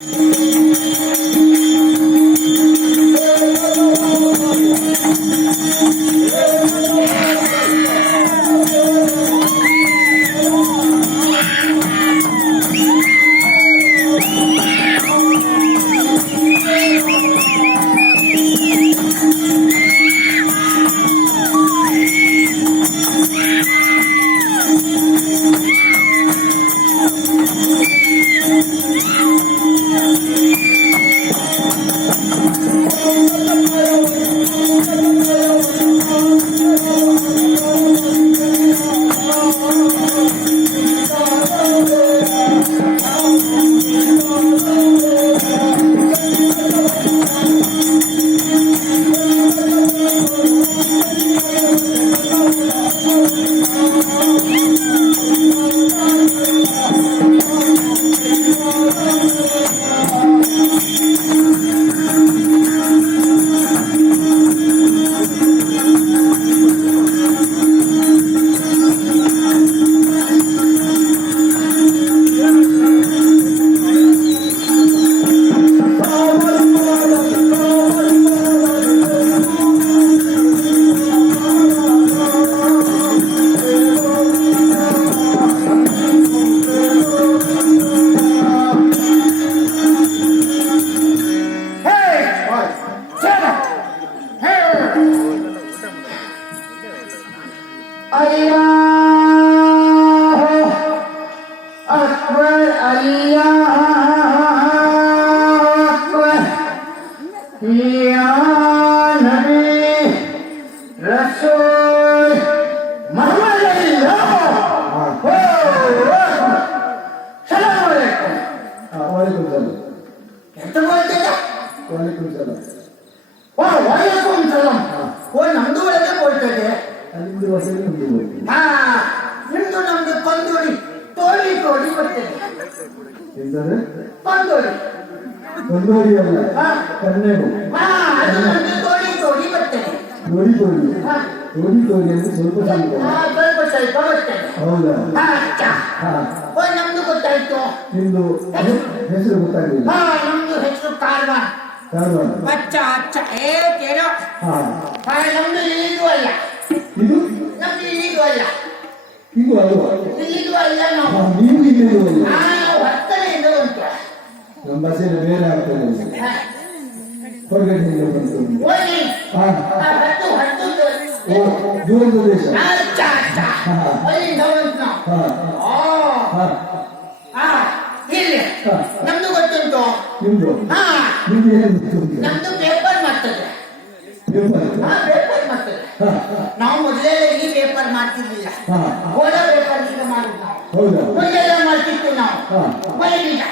Música ತೋಳಿ ತೋಳಿ ಬರ್ತದೆ ಎಂತಾರೆ ಕೊಂದೋಡಿ ಒಂದೂವರೆ ಅಲ್ಲ ಹಾ. ಕನ್ನೆಡು ಹಾ ಅದು ನಮ್ದು ತೋಳಿ ತೋಳಿ ಬರ್ತದೆ ನೋಡಿ ತೋರಿ ಹಾ ನೋಡಿ ತೋರಿ ಅಂತ ಸ್ವಲ್ಪ ಸ್ವಲ್ಪ ಹಾ ಸ್ವಲ್ಪ ಸ್ವಲ್ಪ ಬರ್ತದೆ ಹೌದಾ ಹಾ ಅಚ್ಚ ಹಾ ಓ ನಮ್ದು ಗೊತ್ತಾಯ್ತು ನಿಮ್ದು ಹೆ- ಹೆಸರು ಗೊತ್ತಾಗಲಿಲ್ಲ ಹಾ ನಮ್ದು ಹೆಸರು ಕಾರ್ವಾನ್ ಕಾರವಾರ ಅಚ್ಚ ಅಚ್ಚ ಏ ಕೇಳೋ ಹಾ ಹಾ ನಮ್ದು ಇದು ಅಲ್ಲ ಇದು ನಮ್ದು ಇದು ಅಲ್ಲ ಇದು ಅಲ್ವಾ ಇದು ಅಲ್ಲ ಹಾ, ನಾವು ನೀವು ಇಲ್ಲಿ ಅಲ್ಲ ಹಾ ನಾವು ಹತ್ತನೆಯಿಂದ ಬಂತು ನಮ್ಮ ಭಾಷೆಯಲ್ಲಿ ಬೇರೆ ಆಗ್ತದೆ ಹಾ. ಹೊರಗಡೆಯಿಂದ ಬಂತು ಹೋಗಿ ಹಾ ಆ ಹತ್ತು ಹತ್ತು ಓ ದೂರದ ದೇಶ ಅಚ್ಚ ಅಚ್ಚ ಅಲ್ಲಿಂದ ಬಂತು ನಾವು ಹಾ ಓ ಹಾ ಹಾ ಇಲ್ಲಿ ಹಾ. ನಮ್ದು ಗೊತ್ತುಂಟು ನಿಮ್ದು ಹಾ ನಿಮ್ದು ಏನು ಗೊತ್ತುಂಟು? ನಮ್ದು ಪೇಪರ್ ಮಾಡ್ತದೆ ಪೇಪರ್. ಹಾ ಪೇಪರ್ ಮಾಡ್ತದೆ ಹಾ ನಾವು ಮೊದಲೇ ಈ ಪೇಪರ್ ಮಾಡ್ತಿರ್ಲಿಲ್ಲ ಹಾ ಗೋಡ ಪೇಪರ್ ಈಗ ಮಾಡುದು ನಾವು ಹೌದಾ? ಮೊದಲೆಲ್ಲ ಮಾಡ್ತಿತ್ತು ನಾವು ಹಾ ಬರಲಿಲ್ಲ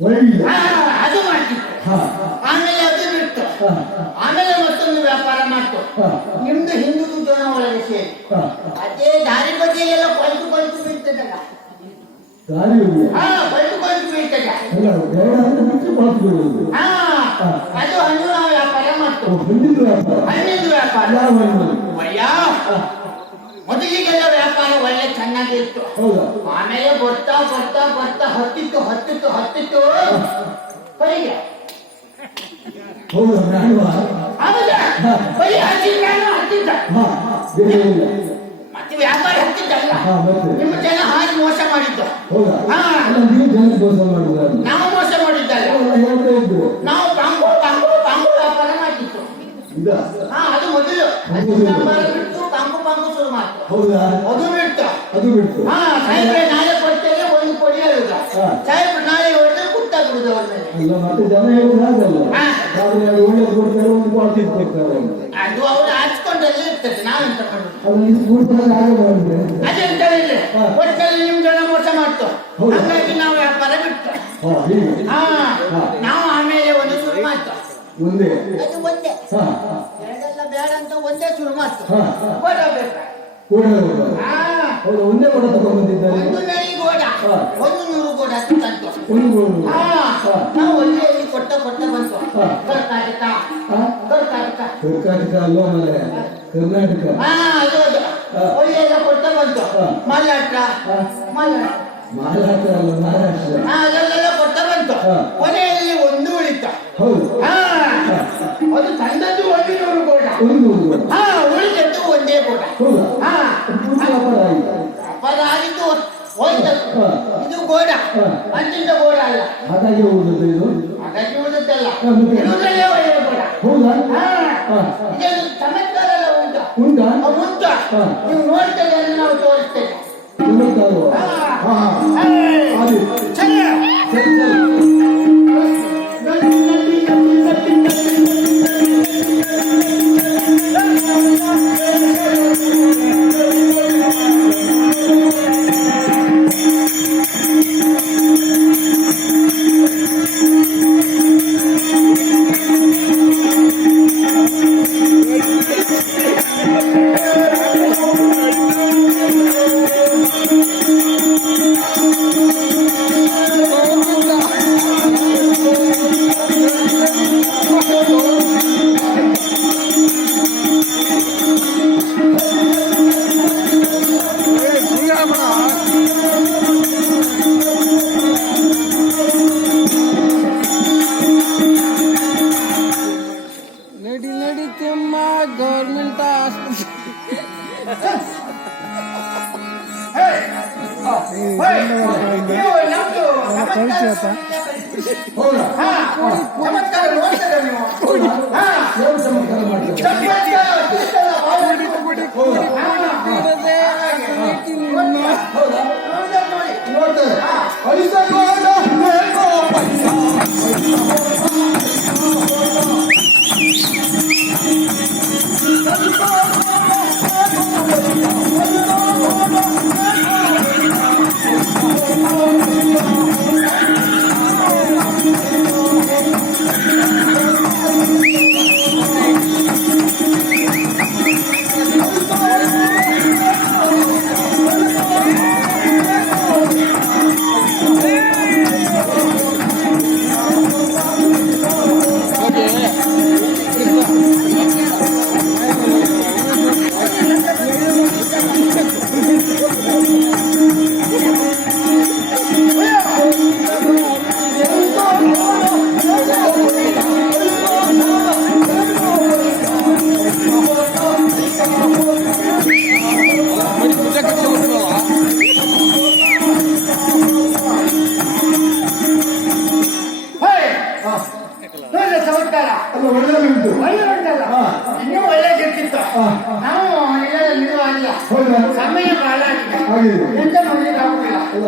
ಒಳ್ಳೆಯ ಹಾ ಅದು ಮಾಡ್ತಿತ್ತು ಹಾ. ಆಮೇಲೆ ಅದು ಬಿಟ್ಟು ಹಾ. ಆಮೇಲೆ ಮತ್ತೊಂದು ವ್ಯಾಪಾರ ಮಾಡ್ತು. ಹಾ. ನಿಮ್ದು ಹಿಂದೂ ಜನ ಒಳಗೆ ಸೇರಿ. ಹಾ. ಅದೇ ದಾರಿ ಬದಿಯಲ್ಲೆಲ್ಲ ಕೊಯ್ತು ಕೊಯ್ತು ಬೀಳ್ತದಲ್ಲ ದಾರಿ ಹೋಗಿ ಹಾ ಕೊಯ್ತು ಕೊಯ್ತು ಬೀಳ್ತದೆ. ಅಲ್ಲ ಬೇಡ ಅಂತ ಬಿಟ್ಟು ಮಾತು ಬಿಡುವುದು ಹಾ ಅದು ಹಣ್ಣು ನಾವು ವ್ಯಾಪಾರ ಓ ಮಾಡ್ತು ಬಂದಿದ್ದು ವ್ಯಾಪಾರ. ಚೆನ್ನಾಗಿತ್ತು ಹೌದಾ. ಆಮೇಲೆ ಬರ್ತಾ ಬರ್ತಾ ಬರ್ತಾ ಹತ್ತಿತ್ತು ಹತ್ತಿತ್ತು ಹತ್ತಿತ್ತು. ಹೊರಗೆ ಹೌದಾ ನಾನು ಬರೀ ಹತ್ತಿದ್ದ ಮತ್ತೆ ವ್ಯಾಪಾರ ಹತ್ತಿದ್ದಲ್ಲ ನಿಮ್ಮ ಜನ ಹಾಗೆ ಮೋಸ ಮಾಡಿದ್ದು. ನೀವು ಮೋಸ ಮಾಡಿದ್ದಲ್ಲ. ನಾವು ಪಾಂಗು ಪಾಂಗು ಪಾಂಗು ವ್ಯಾಪಾರ ಹಾ ಅದು ಮೊದಲು. ವ್ಯಾಪಾರ ಪಾಂಗು ಪಾಂಗು ಶುರು ಮಾಡ್ತು. ಹೌದಾ? ಅದು ಬಿಟ್ಟು ಅದು ಬಿಟ್ಟು ಹಾ ಸಾಹೇಬ್ರೆ ನಾಳೆ ಕೊಡ್ತೇನೆ ಒಂದು ಕೊಡಿ ಹೇಳುದ ಹಾ. ಸಾಹೇಬ್ರು ನಾಳೆ ಹೊಡೆದ್ರೆ ಕುತ್ತಾ ಬಿಡುದು ಅವ್ರ ಮೇಲೆ. ಅಲ್ಲ ಮತ್ತೆ ಜನ ಹೇಳುದು ಹಾಗಲ್ಲ. ಅದು ಒಳ್ಳೇದು ಕೊಡ್ತಾರೆ ಒಂದು ಕ್ವಾಲಿಟಿ ಕೊಡ್ತಾರೆ ಅದು ಅವ್ರು ಹಚ್ಕೊಂಡಲ್ಲಿ ಇರ್ತದೆ ನಾವೆಂತ ಮಾಡುದು ಅದೇ ಇದು ಕೂಡ್ತಾರೆ ಹಾಗೆ ಮಾಡಿದ್ರೆ ಅದೆಂತ ಇಲ್ಲ ಹಾ. ಒಟ್ಟಲ್ಲಿ ನಿಮ್ ಜನ ಮೋಸ ಮಾಡ್ತು. ಹಾಗಾಗಿ ನಾವು ವ್ಯಾಪಾರ ಬಿಟ್ಟು ಹಾ ಹಾ. ಹಾ. ನಾವು ಆಮೇಲೆ ಒಂದು ಶುರು ಮಾಡ್ತು. ಒಂದೇ. ಅದು ಒಂದೇ. ಹಾ. ಶುರು ಮಾಡ್ತು. ಹಾ. ಕೊಡಬೇಕು ಕೂಡ ಹೌದು ಒಂದೇ ಕೂಡ ತಗೊಂಡ್ಬಂದಿದ್ದಾರೆ. ಒಂದು ನೈ ಗೋಡ. ಒಂದು ನೂರು ಗೋಡ ತಂತು ಗೋಡು. ನಾವು ಒಳ್ಳೆಯಲ್ಲಿ ಕೊಟ್ಟ ಕೊಟ್ಟ ಬಂತು. ಕರ್ನಾಟಕ? ಕರ್ನಾಟಕ. ಕರ್ನಾಟಕ ಅಲ್ವಾ ಮನೆ ಕರ್ನಾಟಕ. ಒಳ್ಳೆಯ ಕೊಟ್ಟ ಬಂತು ಮಲೆ ಮಲ್ಲಾಟ್ರ ಮಲೆ ಮಲ್ಲಾಟ್ರ ಮಹಾರಾಷ್ಟ್ರ ಅಲ್ಲ ಮಹಾರಾಷ್ಟ್ರ. ಅದೆಲ್ಲ ಕೊಟ್ಟ ಬಂತು. ಕೊನೆಯಲ್ಲಿ ಒಂದು ಉಳಿತ. ಹೌದು ಹಾ ಅದು ತಂದದ್ದು ಒಂದಿನೂರು ಕೂಡ ಒಂದು ಒಂದು ಹಾ ಉಳಿದದ್ದು ಒಂದೇ ಕೂಡ. ಹಾ. ಪೂಜೆ ವ್ಯಾಪಾರ ಆಯ್ತು ಅಪರ ಆಗಿದ್ದು ಹೋಯ್ತದ್ದು. ಇದು ಗೋಡ. ಹಾ. ಅಂತಿಂದ ಗೋಡ ಅಲ್ಲ. ಹಾಗಾಗಿ ಉಳಿದದ್ದು ಇದು? ಹಾಗಾಗಿ ಉಳಿದದ್ದಲ್ಲ. ಇರುವುದರಲ್ಲೇ ಒಳ್ಳೆಯ ಗೋಡ ಹೌದಾ? ಹಾ. ಇದೊಂದು ಚಮತ್ಕಾರ ಎಲ್ಲ ಉಂಟು. ಉಂಟಾ? ಉಂಟು. ನೀವು ಚಮತ್ಕಾರ ನೋಡ್ತೇವೆ ನೀವು ಹಾ ಏನು ಚಮತ್ಕಾರ ಮಾಡ್ತಾರೆ ಚಮತ್ಕಾರ ಕೀರ್ತನ ಮಾಡಿ. ಬಿಡದೆ ಹೌದಾ ಹೌದಾ ನೋಡಿ ನೋಡ್ತೇವೆ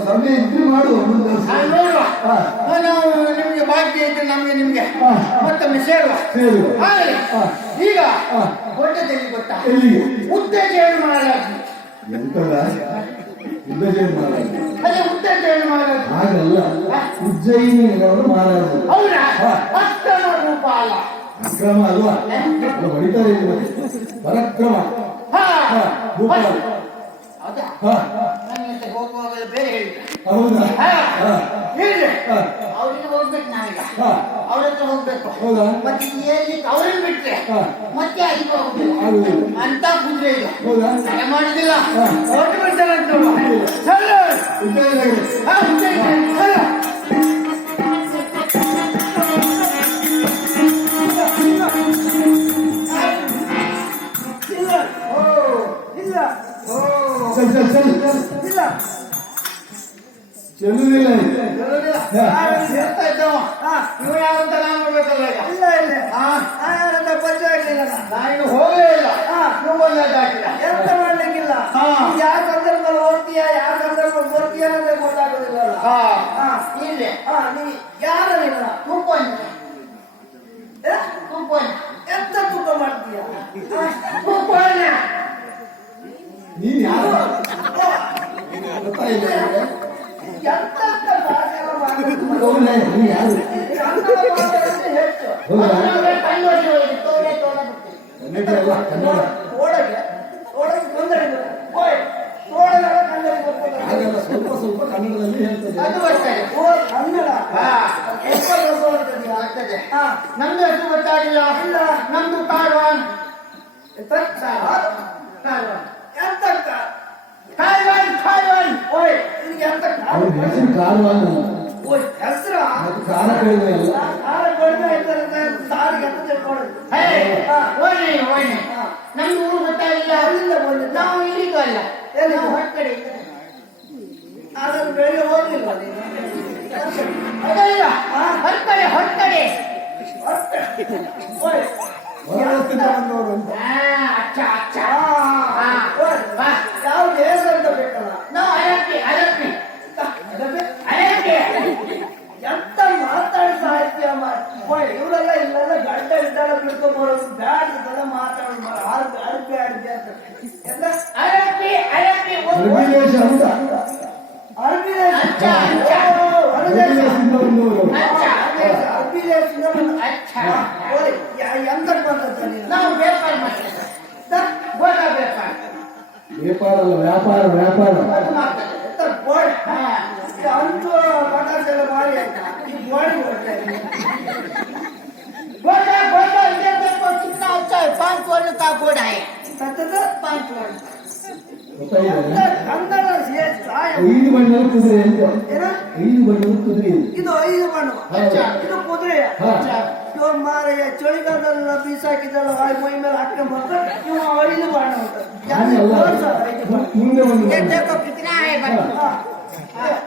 ಸಮಯ ಇದ್ರೆ ಮಾಡು ನಾವು ನಿಮ್ಗೆ ಭಾಗ್ಯ ಇದ್ರೆ ನಮ್ಗೆ ನಿಮ್ಗೆ. ಮತ್ತೊಮ್ಮೆ ಸೇರುವ. ಈಗ. ಹೊಟ್ಟೆದಲ್ಲಿ ಗೊತ್ತಾ? ಎಲ್ಲಿಗೆ? ಉತ್ತೇಜನ ಮಹಾರಾಜ್ ಎಂತದ? ಉದ್ದೇಶ ಮಹಾರಾಜ ಅದೇ ಏನು ಹಾಗಲ್ಲ. ಉಜ್ಜಯಿನಿಯವರು ಮಹಾರಾಜರು ಹೌದಾ? ಹಾ. ಅಕ್ರಮ ರೂಪ ಅಲ್ಲ. ಅಕ್ರಮ ಅಲ್ವಾ? ಹೊಡಿತಾರೆ ಭೂಪಾಲ. ಹೌದಾ? ಹೋಗುವಾಗಲೇ ಬೇರೆ ಹೇಳಿದ್ರು. ಹೌದಾ? ಹಾ ಹಾ. ಹೇಳಿ ಹಾ. ಅವ್ರಿಗೆ ಹೋಗ್ಬೇಕು ನಾನೀಗ. ಅವ್ರ ಹತ್ರ ಹೋಗ್ಬೇಕು. ಮತ್ತೆ ಏಳಿ ಅವ್ರನ್ನ ಬಿಟ್ರೆ ಮತ್ತೆ ಅಲ್ಲಿಗೆ ಹೋಗ್ಬೇಕು. ಅಂತ ಕುದುರೆ ಇಲ್ಲ. ಮಾಡುದಿಲ್ಲ. ಬಿಡ್ತಾರೆ ಅಂತ ನೀನ್ ಯಾರು ಗೊತ್ತಾಯಿಲ್ಲ? ಹೌದಾ? ನೀನ್ ಯಾರು ಹೌದಾ ಕನ್ನಡ ಅಲ್ಲ ಕನ್ನಡ. ಹಾಗೆಲ್ಲ ಸ್ವಲ್ಪ ಸ್ವಲ್ಪ ಕನ್ನಡದಲ್ಲಿ ಹೇಳ್ತದೆ ನಮ್ದು ಹೆಸರು ಗೊತ್ತಾಗಿಲ್ಲ. ನಮ್ದು ಕಾರ್ವಾನ್ ಎಂತ ಕಾರ್- ಅವ್ರ ಹೆಸರು ಕಾರ ಅಲ್ಲ. ಕಾಲ ಕಡಿಮೆ ಅಂತ ಸಾರಿಗೆ ಅಂತ ತಿಳ್ಕೊಳ್ಳೋದು ಹೇ ಓಯ್ನಿ ಓಯ್ನಿ ನಮ್ದು ಊರು ಗೊತ್ತಾಗಿಲ್ಲ ಅಲ್ಲಿಂದ. ನಾವು ಇಲ್ಲಿಗೂ ಅಲ್ಲ? ನಾವು ಹೊರಗಡೆ ಅದನ್ನು ಬೆಳಿಗ್ಗೆ ಹೋಗ್ಲಿಲ್ಲ ನೀನು? ಅದಲ್ಲ ಅಚ್ಚ ಅಚ್ಚ. ಇವರೆಲ್ಲ ಇಲ್ಲೆಲ್ಲ ಗಂಟೆ ಇದ್ದಾಳೆ ಬಿಡ್ಕೊಂಡ್ಬರೋದು ಬ್ಯಾಡ್ ಇದೆಲ್ಲ ಮಾತಾಡೋದು. ಅರ್ಬಿ ಅರ್ಬಿ ಅಂತ ಎಲ್ಲ? ಅರಬಿ ಅರ್ಬಿ ದೇಶದಿಂದ ಬಂದ ಬಂದದ್ದು ನಾವು ವ್ಯಾಪಾರ ಮಾಡ್ತೇವೆ. ಗೋಡ ವ್ಯಾಪಾರ. ವ್ಯಾಪಾರ ಅಂತೂ ಮಾಡಿ ಬರ್ತಾ ಬೋರ್ಡ್ गोडा गोडा इधर से कुछ कितना अच्छा है पांच वर्ण का गोड़ा है सतत पांच वर्ण ಅಂದರ ಶ್ರೇಷ್ಠ ಐದು ಬಣ್ಣದ ಕುದುರೆ ಅಂತ ಐದು ಬಣ್ಣದ ಕುದುರೆ ಇದು ಐದು ಬಣ್ಣ. ಇದು ಕುದುರೆ. ಮಾರಯ್ಯ ಚಳಿಗಾಲದಲ್ಲ ಬೀಸಾಕಿದ್ದಲ್ಲ ಹೊಳೆ ಮೈ ಮೇಲೆ ಹಾಕೊಂಡು ಬಂದ್ರೆ ಇವ ಐದು ಬಣ್ಣ ಅಂತ ಮುಂದೆ ಒಂದು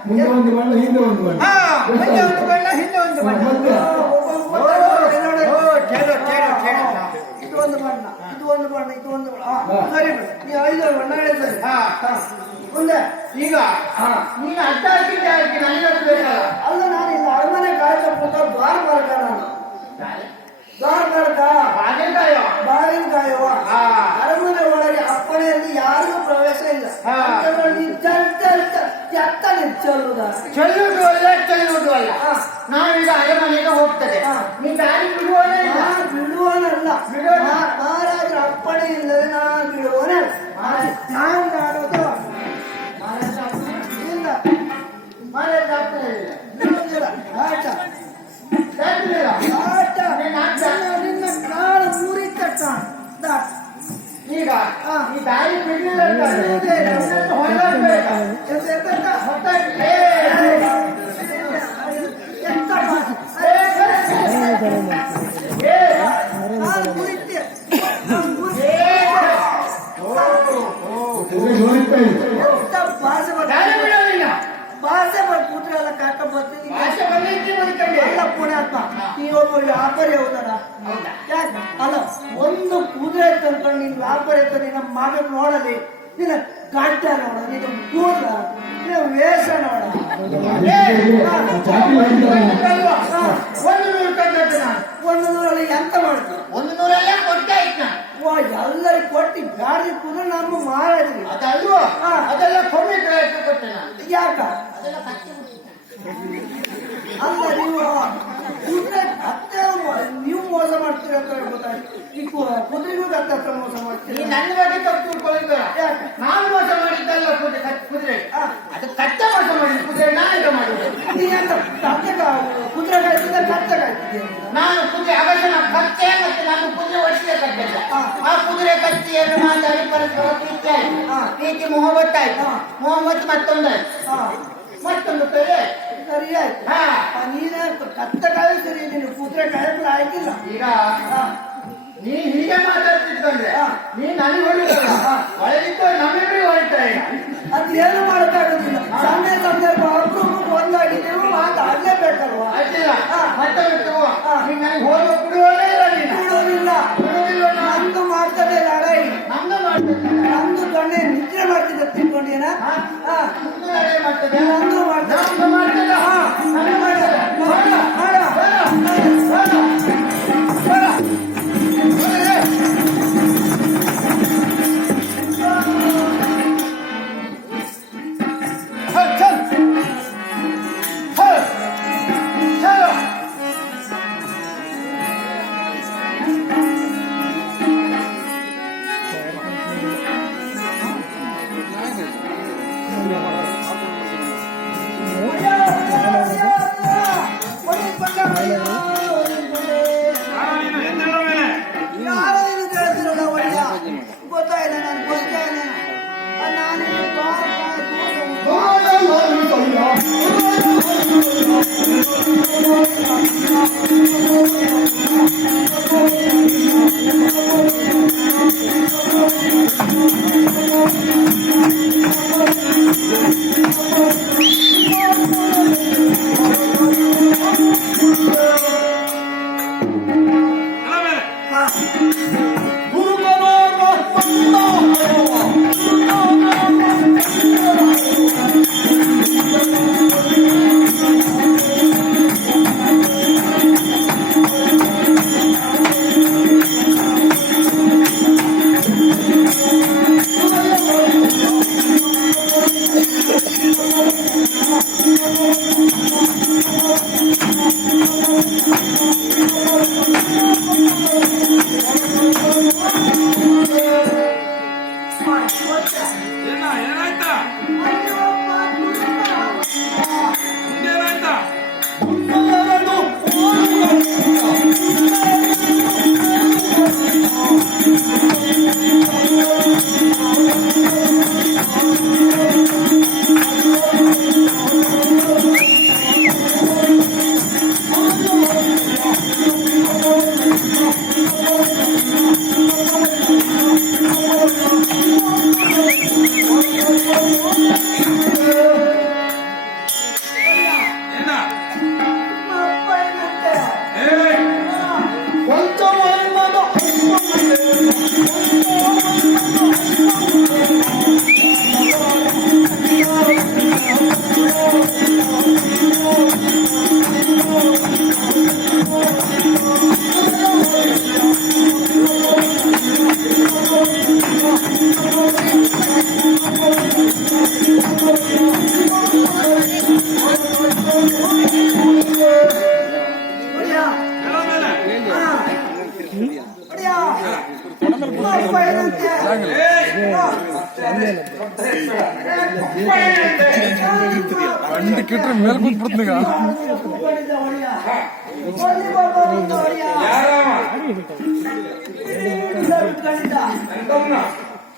ಮುಂದೆ ಒಂದು ಬಣ್ಣ ಹಿಂದೆ ಒಂದು ಬಣ್ಣ. ಹಿಂದೆ ಒಂದು ಬಣ್ಣ ಹಿಂದೆ ಒಂದು ಬಣ್ಣ. ಮತ್ತೆ ಆ, ಒಬ್ಬ- ಒಬ್ಬ- ನೋಡಿ. ಓ ಚೇಳು ಚೇಳು ಚೇಳು ಇದು ಒಂದು ಬಣ್ಣ ಇದು ಒಂದು ಬಣ್ಣ ಇದು ಒಂದು ಬಣ್ಣ ಆ, ಹಾ. ಸರಿ ಬಿಡು. ನೀವು ಐದು ಬಣ್ಣ ಹೇಳಿ ಸರಿ ಹಾ ಹಾ. ಮುಂದೆ ಈಗ ನೀನು ಅಡ್ಡ ಹಾಕಿದ್ದೆ ಹಾಕಿ ನನಗೆ ಬೇಕಲ್ಲ ಅಲ್ಲ ನಾನು ಇಲ್ಲಿ ಅರಮನೆ ಕಾಯ್ತಾ ಕೂತ ದ್ವಾರ ಬಾರಕ ನಾನು ದ್ವಾರ ಬಾರಕ ಹಾಗೆಂತಾಯೋ ಬಾಗಿಲು ಕಾಯುವ ಹಾ. ಅರಮನೆ ಒಳಗೆ ಅಪ್ಪಣೆಯಲ್ಲಿ ಯಾರಿಗೂ ಪ್ರವೇಶ ಇಲ್ಲ ಹಾ. ಯಾಕಂದ್ರೆ ಚೆಲ್ಲುದ ಚೆಲ್ಲುವುದು ಅಲ್ಲ ಚೆಲ್ಲುವುದು ಅಲ್ಲ. ನಾವೀಗ ಅರಮನೆಗೆ ಹೋಗ್ತದೆ. ನೀ ದಾರಿ ಬಿಡುವನೇ ಬಿಡುವನಲ್ಲ ಬಿಡುವನ? ಮಾ- ಮಹಾರಾಜರ ಅಪ್ಪಣೆ ಇಲ್ಲದೆ ನಾನು ಬಿಡುವನೇ ನಾನು ಆಡೋದು ಇಲ್ಲ. ಮಹಾರಾಜ ಅಪ್ಪಣೆ ಇಲ್ಲ. ಆಟ. ಆಟ ಪುಣ್ಯಾತ್ಮ ನೀವೊಬ್ಬ ವ್ಯಾಪಾರಿ ಹೌದಲ್ಲ ಯಾಕೆ ಅಲ್ಲ ಒಂದು ಕುದುರೆ ತಂದ್ಕೊಂಡು ನೀನ್ ವ್ಯಾಪಾರ ನಿನ್ನ ಮಗ ನೋಡಲಿ. ನಿನ್ನ ಗಾಟ ನೋಡ ನಿನ್ನ ಕೂದ ನಿನ್ನ ವೇಷ ನೋಡ? ಒಂದು ನೂರು ತಂದದ್ದು ನಾನು ಒಂದು ನೂರಲ್ಲಿ ಎಂತ ಮಾಡ್ತೀನಿ ಒಂದು ನೂರಲ್ಲೇ ಕೊಡ್ತಾ ನಾನು ಓ ಎಲ್ಲರಿಗೆ ಕೊಟ್ಟು ಗಾಡಿ ಕುದುರೆ ನಮ್ಮ ಮಾರಿ ಅದಲ್ವಾ. ಅದೆಲ್ಲ ಕಮ್ಮಿ ಕೊಟ್ಟೆ ನಾನು. ಯಾಕ? ಅದೆಲ್ಲ ಅಲ್ಲ ನೀವು ಹತ್ತೆ ಮೋಸ ಮಾಡ್ತೀವಿ ಅಂತ ಗೊತ್ತಾಯ್ತು. ಈ ಕುದುರೆಗೂ ಗತ್ತ ಹತ್ರ ಮೋಸ ನೀ ಮಾಡ್ತೀರಿ ನನ್ನ ಬಗ್ಗೆ ತಪ್ಪು ತಿಳ್ಕೊಳ್ಳಿಲ್ಲ ನಾನು ಮೋಸ ಮಾಡಿದ್ದಲ್ಲ ಕುದುರೆ. ಅದು ಕಟ್ಟ ಮೋಸ ಮಾಡಿದ ಕುದುರೆ ನಾನೀಗ ಮಾಡಿದೆ ನೀನೆಂತ ಕುದುರೆ ಕಾಯ್ತಿದ್ದ ಕತ್ತೆ ಕಾಯ್ತಿದ್ದೀಯ ನೀನು? ನಾನು ಕುದುರೆ ಅಗಸನ ಕತ್ತೆ ಮತ್ತೆ ನಾನು ಕುದುರೆ ಒಟ್ಟಿಗೆ ಕಟ್ಟಿದ್ದೆ. ಆ. ಕುದುರೆ ಕತ್ತಿಯನ್ನು ಮಾತಾಡಿ ಪರಸ್ಪರ ಪ್ರೀತಿ ಆಯ್ತು. ಪ್ರೀತಿ ಮೊಹಬತ್ ಆಯ್ತು. ಹಾ. ಮೊಹಮ್ಮತ್ ಮತ್ತೊಂದಾಯ್ತು ಹಾ, ಮತ್ತೊಂದು ಕಡೆ ಸರಿ ಆಯ್ತು. ಹಾ. ಕತ್ತ ಕತ್ತೆ ಕಾಯಿ ಸರಿ ನೀನು ಕುದುರೆ ಕಾಯಕ್ಕೆ ಆಯ್ತಿಲ್ಲ ಈಗ ನೀ ಹೀಗೆ ಮಾತಾಡ್ತಿದ್ದಂದ್ರೆ ಹಾ. ನೀ ನನಗೆ ಹೊಡಿದಲ್ಲ ಒಳಗಿದ್ದು ನಮ್ಮಿಬ್ಬರಿಗೆ ಹೊಡಿತಾ ಈಗ ಅದು ಏನು ಮಾಡೋಕ್ಕಾಗೋದಿಲ್ಲ. ಸಮಯ ಸಂದರ್ಭ ಅಪರೂಪಕ್ಕೆ ಒಂದಾಗಿದ್ದೀವಿ ಮಾತಾಡ್ಲೇಬೇಕಲ್ವಾ ಆಯ್ತಿಲ್ಲ. ಹಾ. ಮತ್ತೊಮ್ಮೆ ಮತ್ತೆ ಹಾ. ನೀನ್ ನನಗೆ ಹೋಗೋ ಬಿಡುವಲ್ಲೇ ಇಲ್ಲ ನೀನು. ಬಿಡೋದಿಲ್ಲ ಬಿಡುವುದಿಲ್ಲ. ನಾನು ಮಾಡ್ತದೆ ಲಡಾಯಿ ನಮ್ದು ಮಾಡ್ತದೆ. ನಂದು ಕಣ್ಣೆ ನಿದ್ರೆ ಮಾಡ್ತಿದ್ದ ತಿಳ್ಕೊಂಡಿನ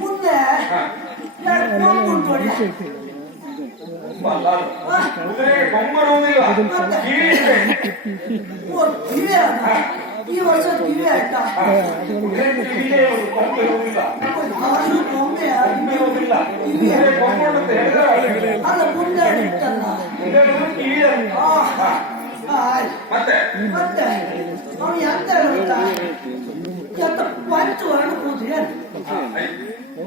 ಮುಂದೆ ಉಂಟು ನೋಡಿ ಓ, ಕಿವಿ ಅಲ್ಲ. ಈ ವರ್ಷ ಕಿವಿ ಆಯ್ತಾ? ಅಲ್ಲ ಮುಂದೆ ಇಟ್ಟಲ್ಲ. ಮತ್ತೆ? ಮತ್ತೆ? ಅವನು ಎಂತ ಗೊತ್ತಾ ಎಂತ ಕೂದ್ರೆ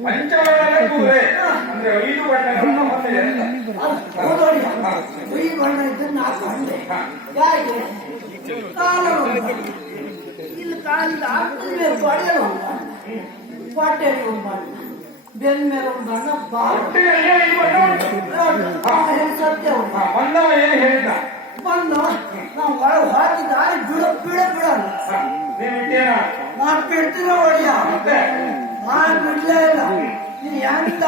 ಪಂಚವರ್ಣ ಕೂದ್ರೆ ಅಂದ್ರೆ ಐದು ಬಣ್ಣಗಳನ್ನ ಮತ್ತೆ ಎಂತ? ಹೋದೋಡಿ ಈ ಬಣ್ಣ ಇದ್ದರೆ ನಾ ಕಂಡೆ ಯಾಕೆ ಕಾಲ ಇಲ್ಲಿ ಮೇಲೆ ಬಡಿಯಲು ಒಂದು ಬಣ್ಣ ಹೊಟ್ಟೆಗೆ ಒಂದು ಬಣ್ಣ ಬೆನ್ನ ಮೇಲೆ ಒಂದು ಬಣ್ಣ ಬಣ್ಣ ಸತ್ಯ ಹಾ, ಏನು ಹೇಳಿದ ಬಣ್ಣ ನಾವು ಒಳಗೆ ಹಾಕಿದ ಬಿಡ ಬಿಡ ಬಿಡಲ್ಲ ನಾನು ಬಿಡ್ತೀರ ಒಡೆಯ ನಾನು ಬಿಡ್ಲೇ ಇಲ್ಲ. ಎಂತ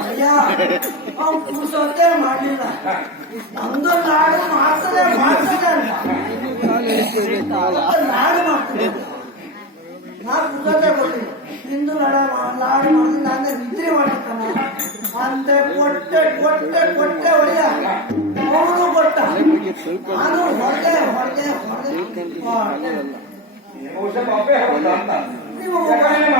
ಅಯ್ಯ ಅವ್ನು ಕೂಸೋಕೆ ಮಾಡಲಿಲ್ಲ. ನಮ್ದು ನಾಡು ಮಾಡ್ತದೆ ಮಾಡ್ತದೆ ಅಂತ ಮತ್ತೆ ನಾಡು ಮಾಡ್ತದೆ ನಾನು ಕೂಸೋಕೆ ಬರ್ತೀನಿ ನಿಂದು ನಡ ನಾಡು ಮಾಡಿದ್ರೆ ನಾನು ನಿದ್ರೆ ಮಾಡಿರ್ತಾನೆ ಅಂತೆ ಕೊಟ್ಟೆ ಕೊಟ್ಟೆ ಕೊಟ್ಟೆ ಒಡೆಯ ಅವನು ಕೊಟ್ಟ ನಾನು ಹೊಡೆದೆ ಹೊಡೆದೆ ಹೊಡೆದೆ ಹೊಡೆದೆ ಬಹುಶಃ ಪಾಪೇ ಹೌದ ಅಂತ ನೀವು ಯಾಕಂದ್ರೆ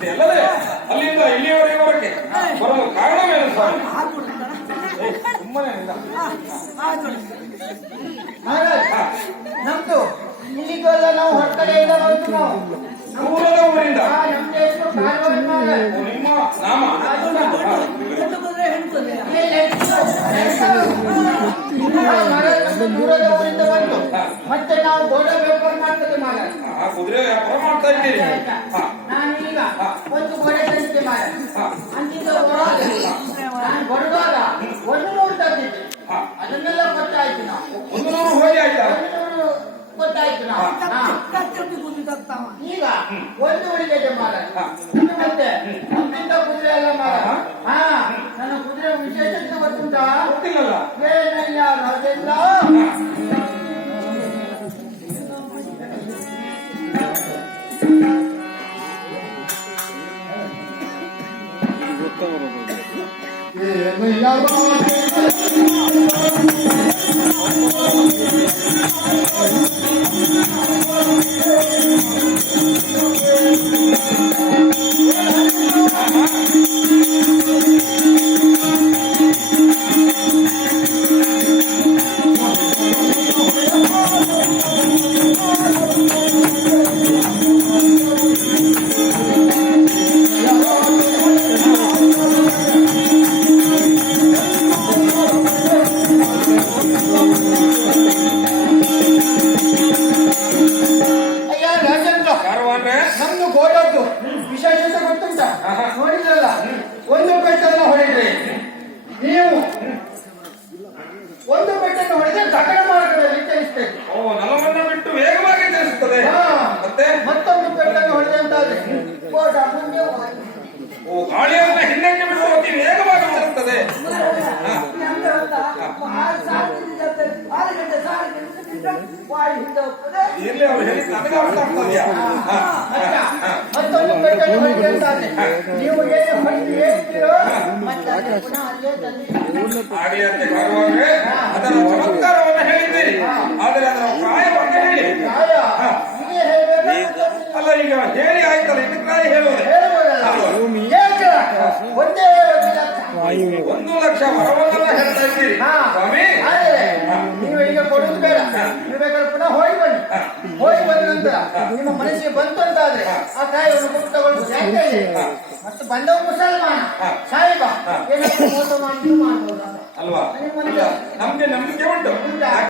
ಅಷ್ಟೇ ಅಲ್ಲದೆ ಅಲ್ಲಿಂದ ಇಲ್ಲಿಯವರೆಗೆ ಬರಕ್ಕೆ ಬರಲು ಕಾರಣವೇನು ಸರ್? ಸುಮ್ಮನೆ ನಮ್ದು. ಇಲ್ಲಿಗೆಲ್ಲ ನಾವು ಹೊರಗಡೆಯಿಂದ ಬಂದು ನಾವು. ದೂರದ ಊರಿಂದ. ನಿಮ್ಮ ನಾಮ? ದೂರದ ಊರಿಂದ ಬಂದು. ಮತ್ತೆ ನಾವು ದೊಡ್ಡ ವ್ಯಾಪಾರ ಮಾಡ್ತೇವೆ ಆ ಕುದುರೆ ವ್ಯಾಪಾರ ಮಾಡ್ತಾ ಇದ್ದೀರಿ. ಒಂದು ಗೋಡೆ ತಂದಿದ್ದೆ ಮಹಾರಾಜ್ ಹಾ, ಅಂತಿದ್ದ ಒಳಗೆ ನಾನು ಬರುವಾಗ ಒಂದು ನೂರು ತಂದಿದ್ದೆ. ಹಾ. ಅದನ್ನೆಲ್ಲ ಕೊಟ್ಟಾಯ್ತು ನಾವು. ಒಂದು ನೂರು ಹೋಗಿ ಆಯ್ತಾ? ಒಂದು ನೂರು ಕೊಟ್ಟಾಯ್ತು ನಾವು. ಹಾ. ಕಚ್ಚಿ ಕುದಿದತ್ತವ ಈಗ ಒಂದು ಉಳಿದಿದೆ ಮಹಾರಾಜ್ ಹಾ. ಮತ್ತೆ ಇರ್ಲಿ ಅವ್ರು ಹೇಳಿ ನನಗೆ ಅರ್ಥ ಆಗ್ತದ್ಯಾ ಹಾ, ಅಚ್ಚ, ಮತ್ತೊಂದು ಪೆಟ್ರೋಲ್ ಹೊಂದಿ ಅಂತಾನೆ. ನೀವು ಏನು ಹೊಂದಿ ಹೇಳ್ತೀರೋ ಮತ್ತೆ ಅದನ್ನ ಪುನಃ ಅಲ್ಲೇ ತಂದು ಆಡಿಯಂತೆ ಬರುವಾಗ ಅದರ ಚಮತ್ಕಾರವನ್ನು ಹೇಳಿದ್ದೀರಿ ಆದರೆ ಅದರ ಪ್ರಾಯವನ್ನು ಹೇಳಿ ಗಾಯ ನೀವೇ ಹೇಳ್ಬೇಕಾ? ಅಲ್ಲ ಈಗ ಹೇಳಿ ಆಯ್ತಲ್ಲ ಇದಕ್ಕೆ ನಾನು ಹೇಳುವುದೇ ಹೇಳ್ಬೋದಲ್ಲ? ಹೇಳ್ತೀರ? ಒಂದೇ ಒಂದು ಲಕ್ಷ. ವರವನ್ನೆಲ್ಲ ಹೇಳ್ತಾ ಇದ್ದೀರಿ. ಸ್ವಾಮಿ. ಆದರೆ ನೀವು ಈಗ ಕೊಡುವುದು ಬೇಡ. ನೀವು ಬೇಕಾದ್ರೆ ಪುನಃ ಹೋಗಿ ಬನ್ನಿ. ಹೋಗಿ ಬಂದ ನಂತರ ನಿಮ್ಮ ಮನಸ್ಸಿಗೆ ಬಂತು ಅಂತಾದ್ರೆ ಆ ಕಾಯನ್ನು ಕೊಟ್ಟು ತಗೊಳ್ಬೋದು ಯಾಕೆ ಮತ್ತೆ ಬಂದವ ಮುಸಲ್ಮಾನ. ಸಾಯಿಬ ಏನಾದ್ರು ಮೋಸ ಮಾಡಿ ಮಾಡ್ಬೋದು? ಅಲ್ವಾ? ನಮ್ಗೆ ನಂಬಿಕೆ ಉಂಟು?